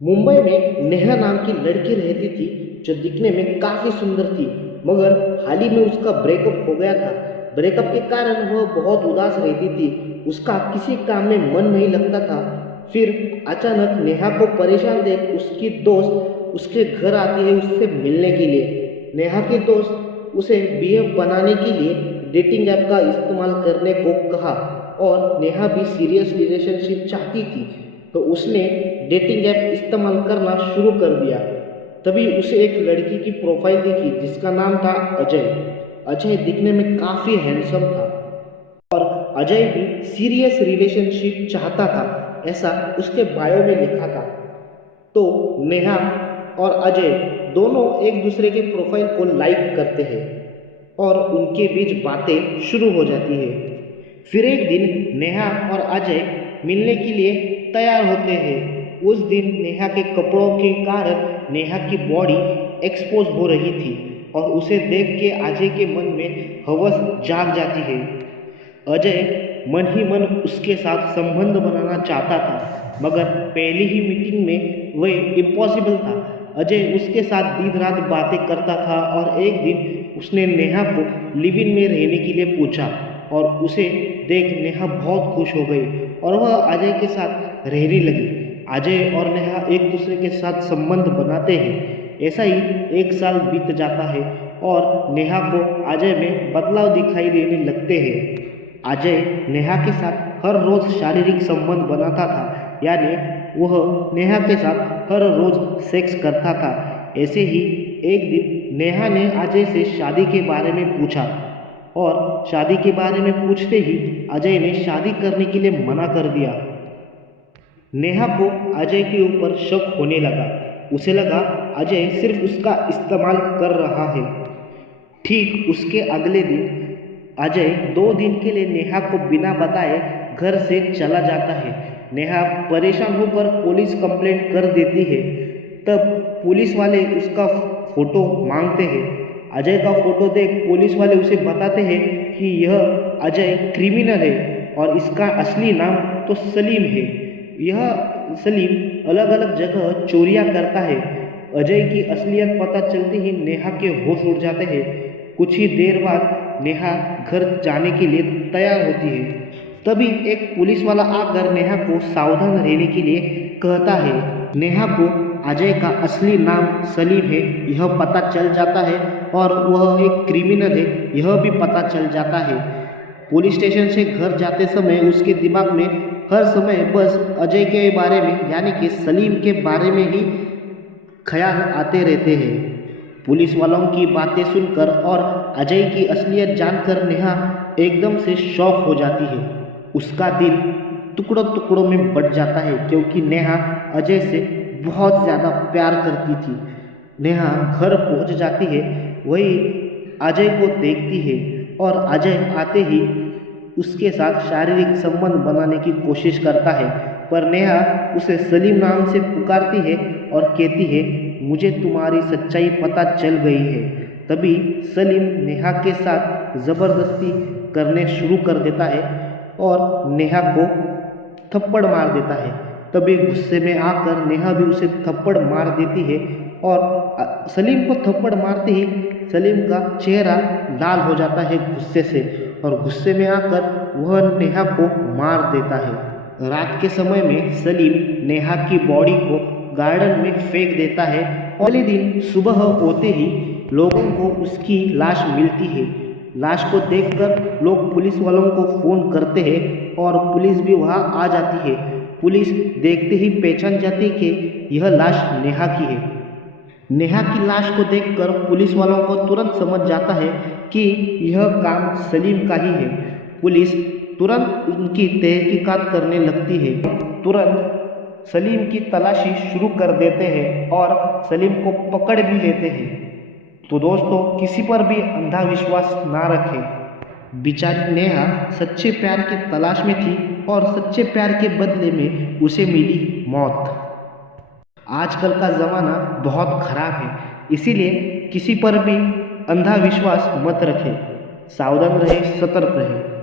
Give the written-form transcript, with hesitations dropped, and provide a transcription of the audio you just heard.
मुंबई में नेहा नाम की लड़की रहती थी जो दिखने में काफ़ी सुंदर थी। मगर हाल ही में उसका ब्रेकअप हो गया था। ब्रेकअप के कारण वह बहुत उदास रहती थी। उसका किसी काम में मन नहीं लगता था। फिर अचानक नेहा को परेशान देख उसकी दोस्त उसके घर आती है उससे मिलने के लिए। नेहा के दोस्त उसे बीएफ बनाने के लिए डेटिंग ऐप का इस्तेमाल करने को कहा और नेहा भी सीरियस रिलेशनशिप चाहती थी, तो उसने डेटिंग ऐप इस्तेमाल करना शुरू कर दिया। तभी उसे एक लड़की की प्रोफाइल दिखी जिसका नाम था अजय। अजय दिखने में काफ़ी हैंडसम था और अजय भी सीरियस रिलेशनशिप चाहता था, ऐसा उसके बायो में लिखा था। तो नेहा और अजय दोनों एक दूसरे के प्रोफाइल को लाइक करते हैं और उनके बीच बातें शुरू हो जाती है। फिर एक दिन नेहा और अजय मिलने के लिए तैयार होते हैं। उस दिन नेहा के कपड़ों के कारण नेहा की बॉडी एक्सपोज हो रही थी और उसे देख के अजय के मन में हवस जाग जाती है। अजय मन ही मन उसके साथ संबंध बनाना चाहता था, मगर पहली ही मीटिंग में वह इम्पॉसिबल था। अजय उसके साथ दिन रात बातें करता था और एक दिन उसने नेहा को लिव इन में रहने के लिए पूछा और उसे देख नेहा बहुत खुश हो गई और वह अजय के साथ रहने लगी। अजय और नेहा एक दूसरे के साथ संबंध बनाते हैं। ऐसा ही एक साल बीत जाता है और नेहा को अजय में बदलाव दिखाई देने लगते हैं। अजय नेहा के साथ हर रोज शारीरिक संबंध बनाता था, यानी वह नेहा के साथ हर रोज सेक्स करता था। ऐसे ही एक दिन नेहा ने अजय से शादी के बारे में पूछा और शादी के बारे में पूछते ही अजय ने शादी करने के लिए मना कर दिया। नेहा को अजय के ऊपर शक होने लगा। उसे लगा अजय सिर्फ उसका इस्तेमाल कर रहा है। ठीक उसके अगले दिन अजय 2 दिन के लिए नेहा को बिना बताए घर से चला जाता है। नेहा परेशान होकर पुलिस कंप्लेंट कर देती है। तब पुलिस वाले उसका फोटो मांगते हैं। अजय का फोटो देख पुलिस वाले उसे बताते हैं कि यह अजय क्रिमिनल है और इसका असली नाम तो सलीम है। यह सलीम अलग अलग जगह चोरियां करता है। अजय की असलियत पता चलते ही नेहा के होश उड़ जाते हैं। कुछ ही देर बाद नेहा घर जाने के लिए तैयार होती है। तभी एक पुलिस वाला आकर नेहा को सावधान रहने के लिए कहता है। नेहा को अजय का असली नाम सलीम है यह पता चल जाता है और वह एक क्रिमिनल है यह भी पता चल जाता है। पुलिस स्टेशन से घर जाते समय उसके दिमाग में हर समय बस अजय के बारे में यानी कि सलीम के बारे में ही ख्याल आते रहते हैं। पुलिस वालों की बातें सुनकर और अजय की असलियत जानकर नेहा एकदम से शॉक हो जाती है। उसका दिल टुकड़ों टुकड़ों में बट जाता है क्योंकि नेहा अजय से बहुत ज़्यादा प्यार करती थी। नेहा घर पहुंच जाती है, वही अजय को देखती है और अजय आते ही उसके साथ शारीरिक संबंध बनाने की कोशिश करता है, पर नेहा उसे सलीम नाम से पुकारती है और कहती है मुझे तुम्हारी सच्चाई पता चल गई है। तभी सलीम नेहा के साथ ज़बरदस्ती करने शुरू कर देता है और नेहा को थप्पड़ मार देता है। तभी गुस्से में आकर नेहा भी उसे थप्पड़ मार देती है और सलीम को थप्पड़ मारते ही सलीम का चेहरा लाल हो जाता है गुस्से से और गुस्से में आकर वह नेहा को मार देता है। रात के समय में सलीम नेहा की बॉडी को गार्डन में फेंक देता है। अगले दिन सुबह होते ही लोगों को उसकी लाश मिलती है। लाश को देखकर लोग पुलिस वालों को फ़ोन करते हैं और पुलिस भी वहां आ जाती है। पुलिस देखते ही पहचान जाती है कि यह लाश नेहा की है। नेहा की लाश को देखकर पुलिस वालों को तुरंत समझ जाता है कि यह काम सलीम का ही है। पुलिस तुरंत उनकी तहकीकात करने लगती है। तुरंत सलीम की तलाशी शुरू कर देते हैं और सलीम को पकड़ भी लेते हैं। तो दोस्तों, किसी पर भी अंधा विश्वास ना रखें। बेचारी नेहा सच्चे प्यार की तलाश में थी और सच्चे प्यार के बदले में उसे मिली मौत। आजकल का ज़माना बहुत खराब है, इसीलिए किसी पर भी अंधा विश्वास मत रखें। सावधान रहें, सतर्क रहें।